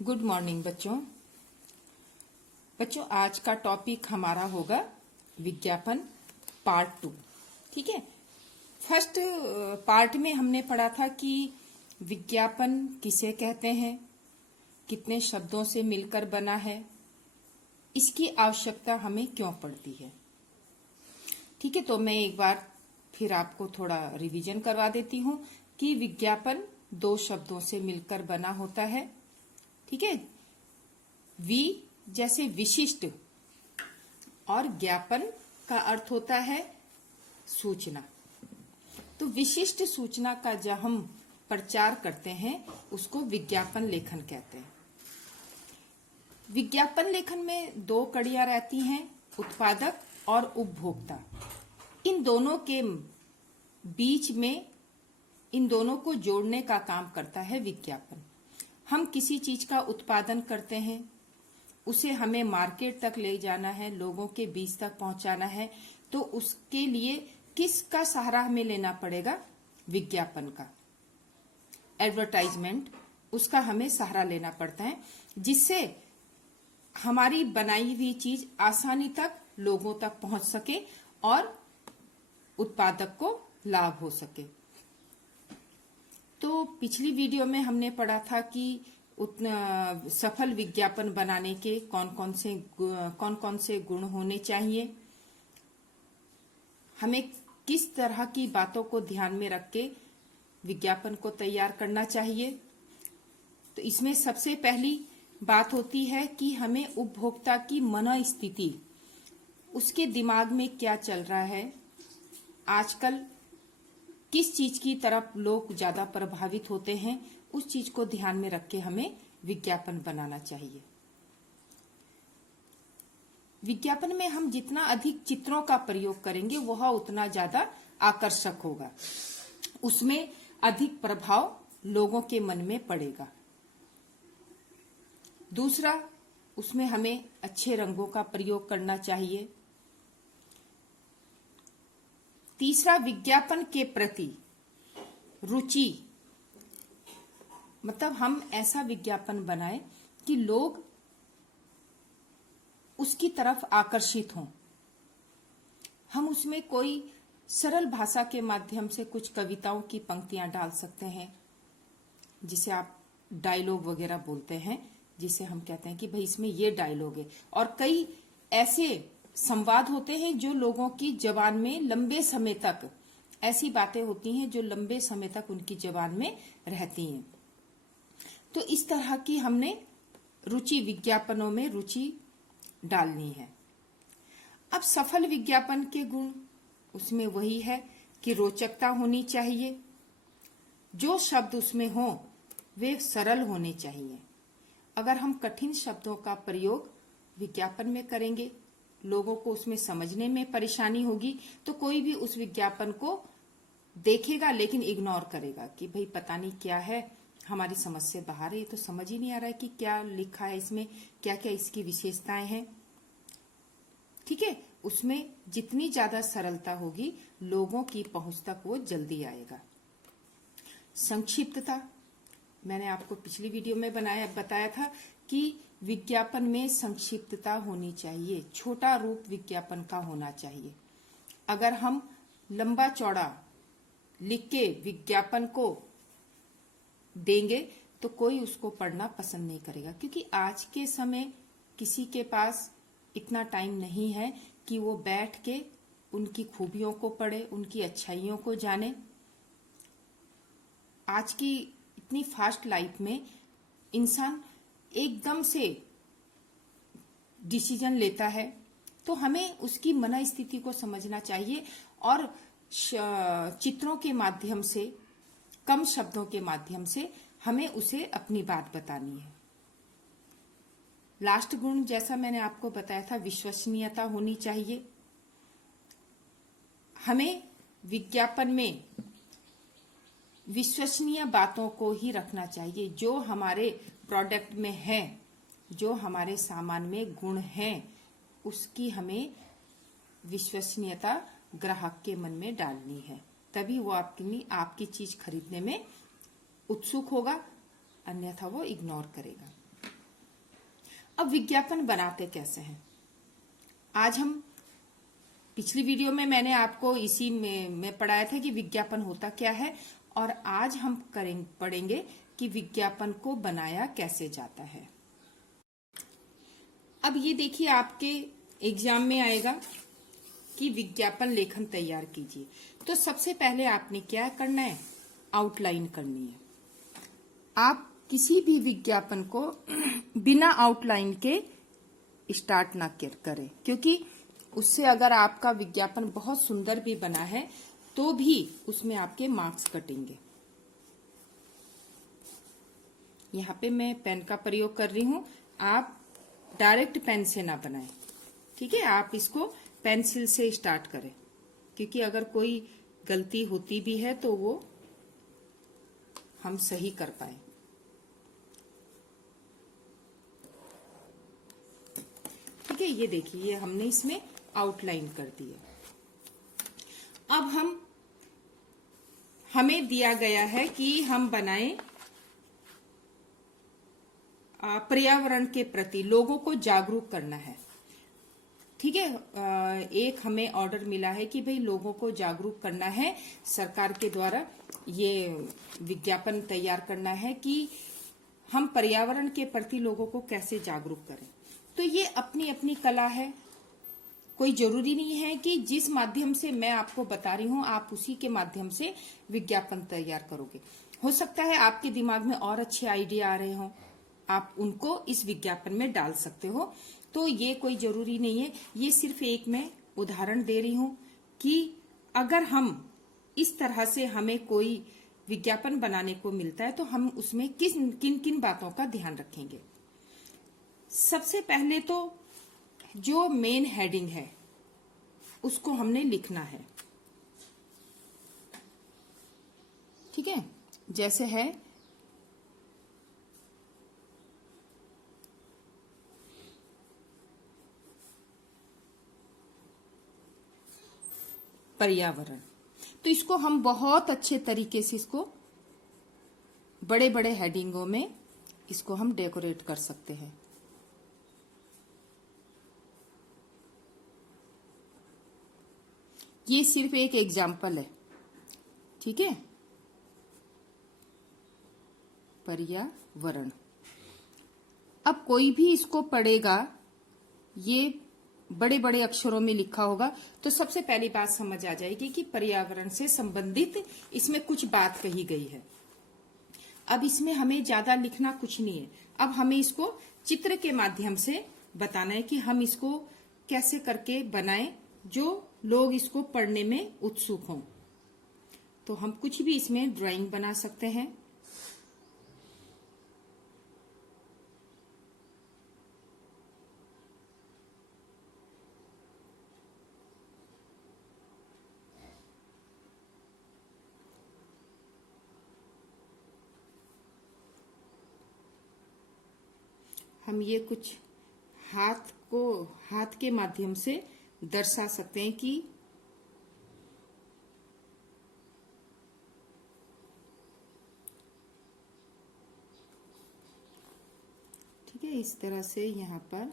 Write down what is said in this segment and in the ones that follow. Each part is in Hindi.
गुड मॉर्निंग बच्चों। आज का टॉपिक हमारा होगा विज्ञापन पार्ट 2। ठीक है। फर्स्ट पार्ट में हमने पढ़ा था कि विज्ञापन किसे कहते हैं, कितने शब्दों से मिलकर बना है, इसकी आवश्यकता हमें क्यों पड़ती है। ठीक है, तो मैं एक बार फिर आपको थोड़ा रिवीजन करवा देती हूँ कि विज्ञापन 2 शब्दों से मिलकर बना होता है। ठीक है, वि जैसे विशिष्ट और ज्ञापन का अर्थ होता है सूचना। तो विशिष्ट सूचना का जब हम प्रचार करते हैं उसको विज्ञापन लेखन कहते हैं। विज्ञापन लेखन में 2 कड़ियां रहती हैं, उत्पादक और उपभोक्ता। इन दोनों के बीच में इन दोनों को जोड़ने का काम करता है विज्ञापन। हम किसी चीज का उत्पादन करते हैं, उसे हमें मार्केट तक ले जाना है, लोगों के बीच तक पहुंचाना है, तो उसके लिए किसका सहारा हमें लेना पड़ेगा? विज्ञापन का, एडवर्टाइजमेंट, उसका हमें सहारा लेना पड़ता है, जिससे हमारी बनाई हुई चीज आसानी तक लोगों तक पहुंच सके और उत्पादक को लाभ हो सके। तो पिछली वीडियो में हमने पढ़ा था कि सफल विज्ञापन बनाने के कौन कौन से गुण होने चाहिए, हमें किस तरह की बातों को ध्यान में रख के विज्ञापन को तैयार करना चाहिए। तो इसमें सबसे पहली बात होती है कि हमें उपभोक्ता की मनोस्थिति, उसके दिमाग में क्या चल रहा है, आजकल किस चीज की तरफ लोग ज्यादा प्रभावित होते हैं, उस चीज को ध्यान में रख के हमें विज्ञापन बनाना चाहिए। विज्ञापन में हम जितना अधिक चित्रों का प्रयोग करेंगे वह उतना ज्यादा आकर्षक होगा, उसमें अधिक प्रभाव लोगों के मन में पड़ेगा। दूसरा, उसमें हमें अच्छे रंगों का प्रयोग करना चाहिए। तीसरा, विज्ञापन के प्रति रुचि, मतलब हम ऐसा विज्ञापन बनाएं कि लोग उसकी तरफ आकर्षित हों। हम उसमें कोई सरल भाषा के माध्यम से कुछ कविताओं की पंक्तियां डाल सकते हैं, जिसे आप डायलॉग वगैरह बोलते हैं, जिसे हम कहते हैं कि भाई इसमें ये डायलॉग है। और कई ऐसे संवाद होते हैं जो लोगों की जबान में लंबे समय तक, ऐसी बातें होती हैं जो लंबे समय तक उनकी जबान में रहती हैं। तो इस तरह की हमने रुचि, विज्ञापनों में रुचि डालनी है। अब सफल विज्ञापन के गुण, उसमें वही है कि रोचकता होनी चाहिए, जो शब्द उसमें हो वे सरल होने चाहिए। अगर हम कठिन शब्दों का प्रयोग विज्ञापन में करेंगे, लोगों को उसमें समझने में परेशानी होगी, तो कोई भी उस विज्ञापन को देखेगा लेकिन इग्नोर करेगा कि भाई पता नहीं क्या है, हमारी समझ से बाहर है, ये तो समझ ही नहीं आ रहा है कि क्या लिखा है इसमें, क्या क्या इसकी विशेषताएं हैं। ठीक है, उसमें जितनी ज्यादा सरलता होगी लोगों की पहुंच तक वो जल्दी आएगा। संक्षिप्तता, मैंने आपको पिछली वीडियो में बताया था कि विज्ञापन में संक्षिप्तता होनी चाहिए, छोटा रूप विज्ञापन का होना चाहिए। अगर हम लंबा चौड़ा लिख के विज्ञापन को देंगे तो कोई उसको पढ़ना पसंद नहीं करेगा, क्योंकि आज के समय किसी के पास इतना टाइम नहीं है कि वो बैठ के उनकी खूबियों को पढ़े, उनकी अच्छाइयों को जाने। आज की इतनी फास्ट लाइफ में इंसान एकदम से डिसीजन लेता है, तो हमें उसकी मनोस्थिति को समझना चाहिए और चित्रों के माध्यम से, कम शब्दों के माध्यम से हमें उसे अपनी बात बतानी है। लास्ट गुण, जैसा मैंने आपको बताया था, विश्वसनीयता होनी चाहिए। हमें विज्ञापन में विश्वसनीय बातों को ही रखना चाहिए। जो हमारे प्रोडक्ट में है, जो हमारे सामान में गुण हैं, उसकी हमें विश्वसनीयता ग्राहक के मन में डालनी है, तभी वो आपकी चीज खरीदने में उत्सुक होगा, अन्यथा वो इग्नोर करेगा। अब विज्ञापन बनाते कैसे हैं? आज हम पिछली वीडियो में मैंने आपको इसी में पढ़ाया था कि विज्ञापन होता क्या है, और आज हम पढ़ेंगे कि विज्ञापन को बनाया कैसे जाता है। अब ये देखिए, आपके एग्जाम में आएगा कि विज्ञापन लेखन तैयार कीजिए। तो सबसे पहले आपने क्या करना है? आउटलाइन करनी है। आप किसी भी विज्ञापन को बिना आउटलाइन के स्टार्ट ना करें, क्योंकि उससे अगर आपका विज्ञापन बहुत सुंदर भी बना है तो भी उसमें आपके मार्क्स कटेंगे। यहाँ पे मैं पेन का प्रयोग कर रही हूं, आप डायरेक्ट पेन से ना बनाएं, ठीक है? आप इसको पेंसिल से स्टार्ट करें, क्योंकि अगर कोई गलती होती भी है तो वो हम सही कर पाए। ठीक है, ये देखिए, ये हमने इसमें आउटलाइन कर दी है। अब हमें दिया गया है कि हम बनाएं पर्यावरण के प्रति, लोगों को जागरूक करना है। ठीक है, एक हमें ऑर्डर मिला है कि भाई लोगों को जागरूक करना है, सरकार के द्वारा ये विज्ञापन तैयार करना है कि हम पर्यावरण के प्रति लोगों को कैसे जागरूक करें। तो ये अपनी अपनी कला है, कोई जरूरी नहीं है कि जिस माध्यम से मैं आपको बता रही हूं आप उसी के माध्यम से विज्ञापन तैयार करोगे। हो सकता है आपके दिमाग में और अच्छे आइडिया आ रहे हों, आप उनको इस विज्ञापन में डाल सकते हो। तो ये कोई जरूरी नहीं है, ये सिर्फ एक मैं उदाहरण दे रही हूं कि अगर हम इस तरह से हमें कोई विज्ञापन बनाने को मिलता है तो हम उसमें किन किन बातों का ध्यान रखेंगे। सबसे पहले तो जो मेन हेडिंग है उसको हमने लिखना है। ठीक है, जैसे है पर्यावरण, तो इसको हम बहुत अच्छे तरीके से इसको बड़े बड़े हेडिंगों में इसको हम डेकोरेट कर सकते हैं। ये सिर्फ एक एग्जाम्पल है, ठीक है? पर्यावरण। अब कोई भी इसको पढ़ेगा, ये बड़े बड़े अक्षरों में लिखा होगा, तो सबसे पहली बात समझ आ जाएगी कि पर्यावरण से संबंधित इसमें कुछ बात कही गई है। अब इसमें हमें ज्यादा लिखना कुछ नहीं है, अब हमें इसको चित्र के माध्यम से बताना है कि हम इसको कैसे करके बनाएं जो लोग इसको पढ़ने में उत्सुक हों। तो हम कुछ भी इसमें ड्राइंग बना सकते हैं। हम ये कुछ हाथ के माध्यम से दर्शा सकते हैं कि ठीक है, इस तरह से यहाँ पर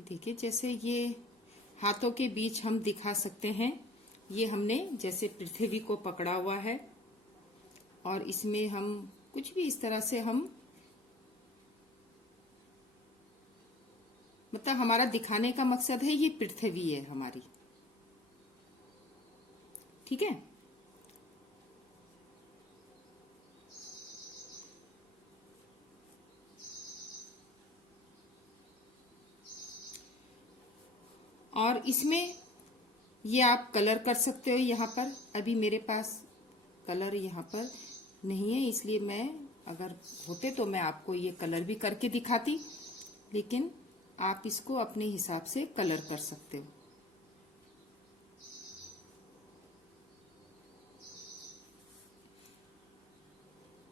देखिए, जैसे ये हाथों के बीच हम दिखा सकते हैं, ये हमने जैसे पृथ्वी को पकड़ा हुआ है और इसमें हम कुछ भी इस तरह से हम मतलब हमारा दिखाने का मकसद है ये पृथ्वी है हमारी। ठीक है, और इसमें ये आप कलर कर सकते हो। यहाँ पर अभी मेरे पास कलर यहाँ पर नहीं है, इसलिए मैं अगर होते तो मैं आपको ये कलर भी करके दिखाती, लेकिन आप इसको अपने हिसाब से कलर कर सकते हो।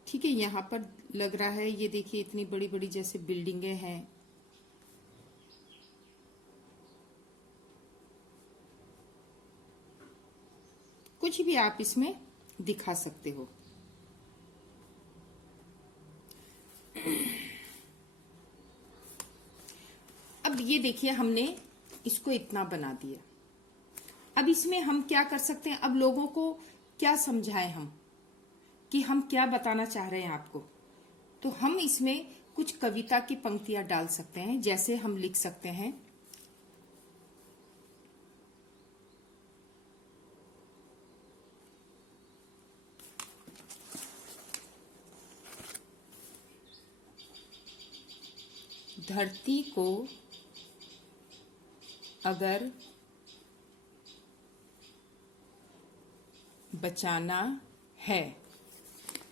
ठीक है, यहाँ पर लग रहा है, ये देखिए इतनी बड़ी बड़ी जैसे बिल्डिंगें हैं। कुछ भी आप इसमें दिखा सकते हो। अब ये देखिए हमने इसको इतना बना दिया। अब इसमें हम क्या कर सकते हैं, अब लोगों को क्या समझाएं हम कि हम क्या बताना चाह रहे हैं आपको। तो हम इसमें कुछ कविता की पंक्तियां डाल सकते हैं। जैसे हम लिख सकते हैं, धरती को अगर बचाना है,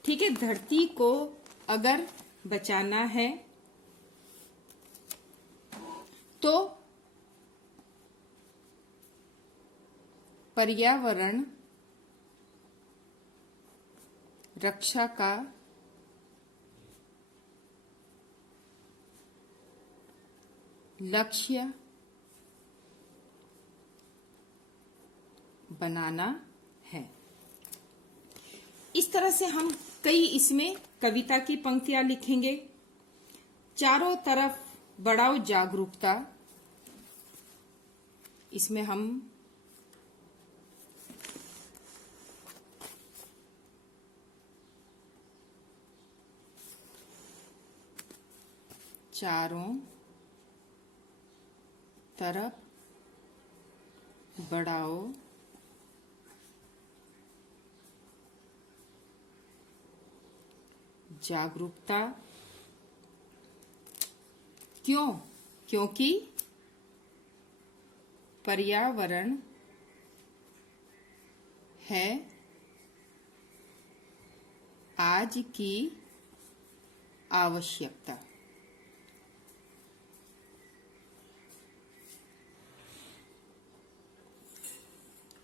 ठीक है, धरती को अगर बचाना है तो पर्यावरण रक्षा का लक्ष्य बनाना है। इस तरह से हम कई इसमें कविता की पंक्तियां लिखेंगे। चारों तरफ बढ़ाओ जागरूकता, इसमें हम चारों तरफ बढ़ाओ जागरूकता। क्यों? क्योंकि पर्यावरण है आज की आवश्यकता।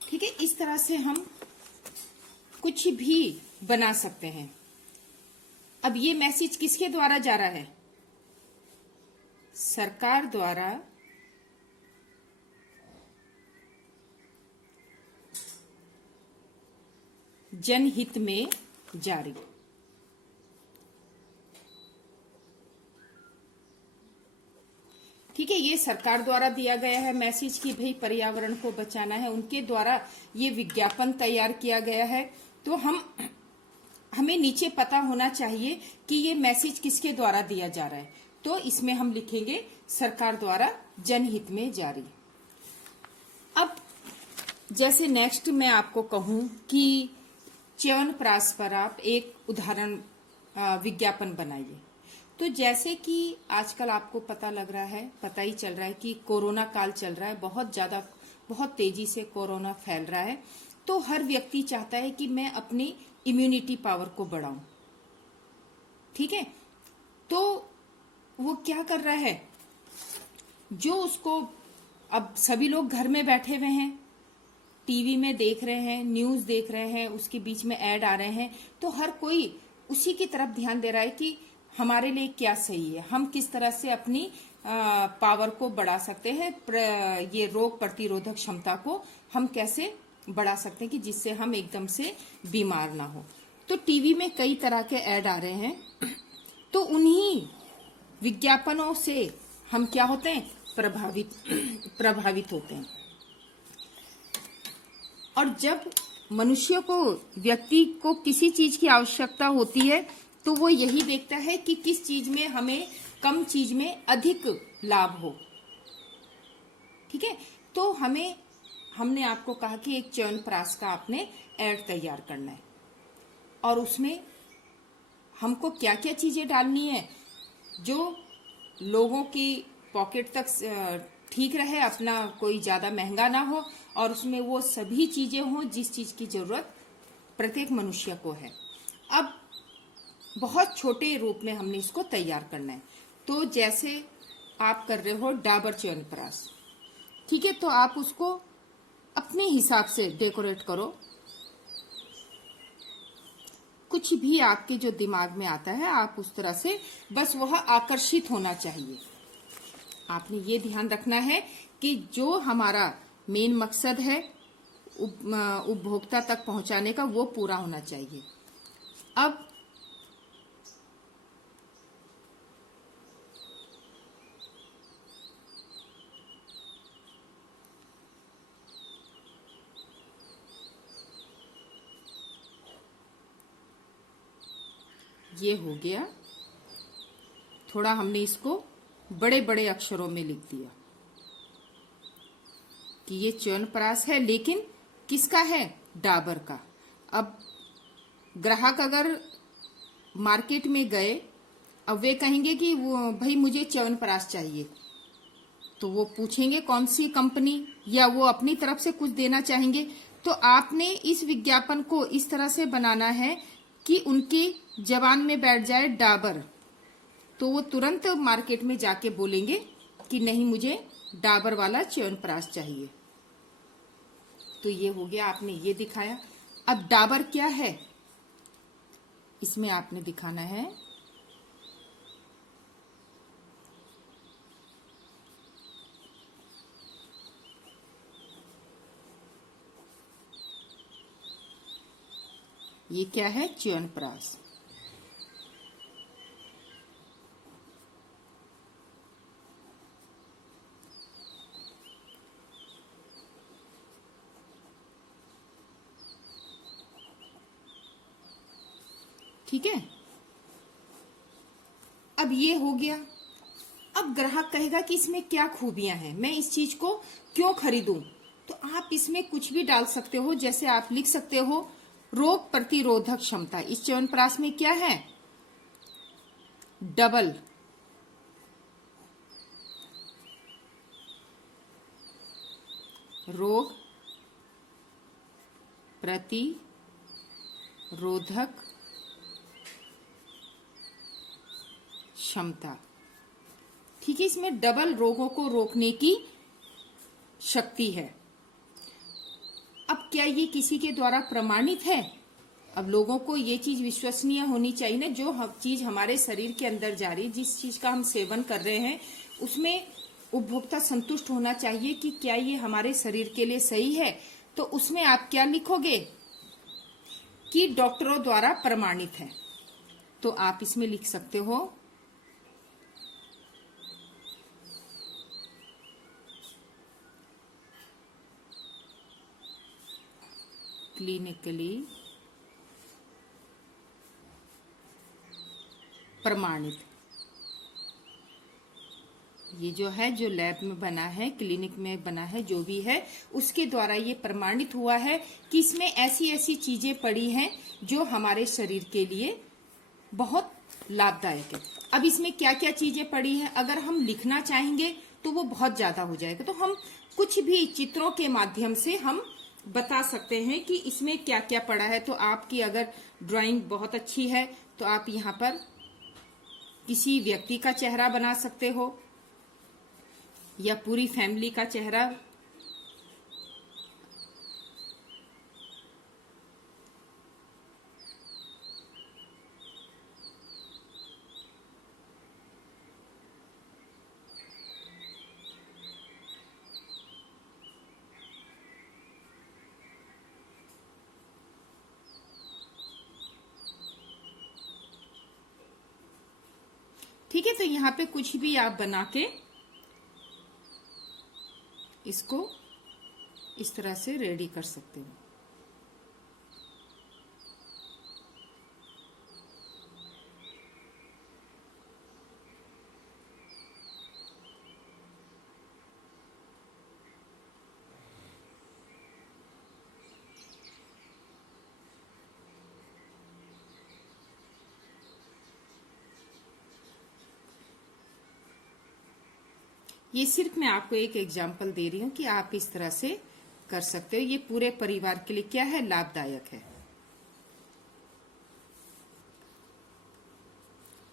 ठीक है, इस तरह से हम कुछ भी बना सकते हैं। अब ये मैसेज किसके द्वारा जा रहा है? सरकार द्वारा जनहित में जारी। ठीक है, ये सरकार द्वारा दिया गया है मैसेज कि भाई पर्यावरण को बचाना है। उनके द्वारा ये विज्ञापन तैयार किया गया है। तो हमें नीचे पता होना चाहिए कि ये मैसेज किसके द्वारा दिया जा रहा है। तो इसमें हम लिखेंगे सरकार द्वारा जनहित में जारी। अब जैसे नेक्स्ट मैं आपको कहूं कि च्यवनप्राश पर आप एक उदाहरण विज्ञापन बनाइए। तो जैसे कि आजकल आपको पता लग रहा है, पता ही चल रहा है कि कोरोना काल चल रहा है, बहुत तेजी से कोरोना फैल रहा है। तो हर व्यक्ति चाहता है कि मैं अपनी इम्यूनिटी पावर को बढ़ाऊं। ठीक है, तो वो क्या कर रहा है, जो उसको, अब सभी लोग घर में बैठे हुए हैं, टीवी में देख रहे हैं, न्यूज देख रहे हैं, उसके बीच में ऐड आ रहे हैं, तो हर कोई उसी की तरफ ध्यान दे रहा है कि हमारे लिए क्या सही है, हम किस तरह से अपनी पावर को बढ़ा सकते हैं, ये रोग प्रतिरोधक क्षमता को हम कैसे बढ़ा सकते हैं कि जिससे हम एकदम से बीमार ना हो। तो टीवी में कई तरह के ऐड आ रहे हैं, तो उन्हीं विज्ञापनों से हम क्या होते हैं, प्रभावित होते हैं। और जब मनुष्य को, व्यक्ति को किसी चीज की आवश्यकता होती है तो वो यही देखता है कि किस चीज में हमें कम चीज में अधिक लाभ हो। ठीक है, तो हमने आपको कहा कि एक च्यवनप्राश का आपने ऐड तैयार करना है और उसमें हमको क्या क्या चीजें डालनी है जो लोगों की पॉकेट तक ठीक रहे, अपना कोई ज्यादा महंगा ना हो, और उसमें वो सभी चीजें हों जिस चीज की जरूरत प्रत्येक मनुष्य को है। अब बहुत छोटे रूप में हमने इसको तैयार करना है। तो जैसे आप कर रहे हो डाबर च्यवनप्राश, ठीक है, तो आप उसको अपने हिसाब से डेकोरेट करो। कुछ भी आपके जो दिमाग में आता है आप उस तरह से, बस वह आकर्षित होना चाहिए। आपने ये ध्यान रखना है कि जो हमारा मेन मकसद है उपभोक्ता तक पहुंचाने का, वो पूरा होना चाहिए। अब ये हो गया। थोड़ा हमने इसको बड़े बड़े अक्षरों में लिख दिया कि ये च्यवनप्राश है, लेकिन किसका है? डाबर का। अब ग्राहक अगर मार्केट में गए, अब वे कहेंगे कि वो भाई मुझे च्यवनप्राश चाहिए, तो वो पूछेंगे कौन सी कंपनी, या वो अपनी तरफ से कुछ देना चाहेंगे। तो आपने इस विज्ञापन को इस तरह से बनाना है कि उनकी जबान में बैठ जाए डाबर, तो वो तुरंत मार्केट में जाके बोलेंगे कि नहीं, मुझे डाबर वाला च्यवनप्राश चाहिए। तो ये हो गया, आपने ये दिखाया। अब डाबर क्या है, इसमें आपने दिखाना है ये क्या है? च्यवनप्राश। ठीक है, अब ये हो गया। अब ग्राहक कहेगा कि इसमें क्या खूबियां हैं, मैं इस चीज को क्यों खरीदूं? तो आप इसमें कुछ भी डाल सकते हो। जैसे आप लिख सकते हो रोग प्रतिरोधक क्षमता। इस च्यवनप्राश में क्या है? डबल रोग प्रतिरोधक क्षमता। ठीक है, इसमें डबल रोगों को रोकने की शक्ति है। अब क्या ये किसी के द्वारा प्रमाणित है? अब लोगों को ये चीज विश्वसनीय होनी चाहिए ना, जो चीज हमारे शरीर के अंदर जा रही है, जिस चीज का हम सेवन कर रहे हैं, उसमें उपभोक्ता संतुष्ट होना चाहिए कि क्या ये हमारे शरीर के लिए सही है। तो उसमें आप क्या लिखोगे कि डॉक्टरों द्वारा प्रमाणित है। तो आप इसमें लिख सकते हो क्लिनिकली प्रमाणित। ये जो है, जो लैब में बना है, क्लिनिक में बना है, जो भी है, उसके द्वारा ये प्रमाणित हुआ है कि इसमें ऐसी ऐसी चीजें पड़ी हैं जो हमारे शरीर के लिए बहुत लाभदायक है। अब इसमें क्या क्या चीजें पड़ी हैं, अगर हम लिखना चाहेंगे तो वो बहुत ज्यादा हो जाएगा। तो हम कुछ भी चित्रों के माध्यम से हम बता सकते हैं कि इसमें क्या क्या पड़ा है। तो आपकी अगर ड्राइंग बहुत अच्छी है तो आप यहाँ पर किसी व्यक्ति का चेहरा बना सकते हो या पूरी फैमिली का चेहरा। ठीक है, तो यहाँ पे कुछ भी आप बना के इसको इस तरह से रेडी कर सकते हो। ये सिर्फ मैं आपको एक एग्जांपल दे रही हूं कि आप इस तरह से कर सकते हो। ये पूरे परिवार के लिए क्या है? लाभदायक है।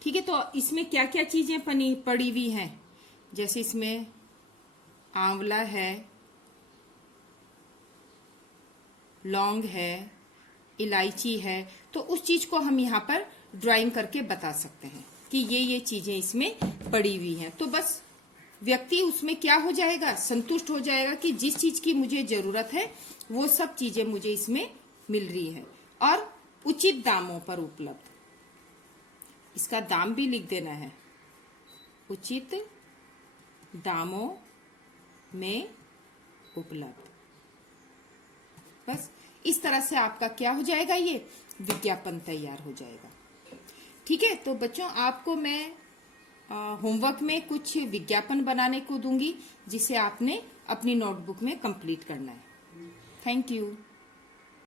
ठीक है, तो इसमें क्या क्या चीजें पड़ी हुई हैं, जैसे इसमें आंवला है, लौंग है, इलायची है, तो उस चीज को हम यहाँ पर ड्राइंग करके बता सकते हैं कि ये चीजें इसमें पड़ी हुई हैं। तो बस व्यक्ति उसमें क्या हो जाएगा, संतुष्ट हो जाएगा कि जिस चीज की मुझे जरूरत है वो सब चीजें मुझे इसमें मिल रही है और उचित दामों पर उपलब्ध। इसका दाम भी लिख देना है, उचित दामों में उपलब्ध। बस इस तरह से आपका क्या हो जाएगा, ये विज्ञापन तैयार हो जाएगा। ठीक है, तो बच्चों आपको मैं होमवर्क में कुछ विज्ञापन बनाने को दूंगी जिसे आपने अपनी नोटबुक में कंप्लीट करना है। Thank you.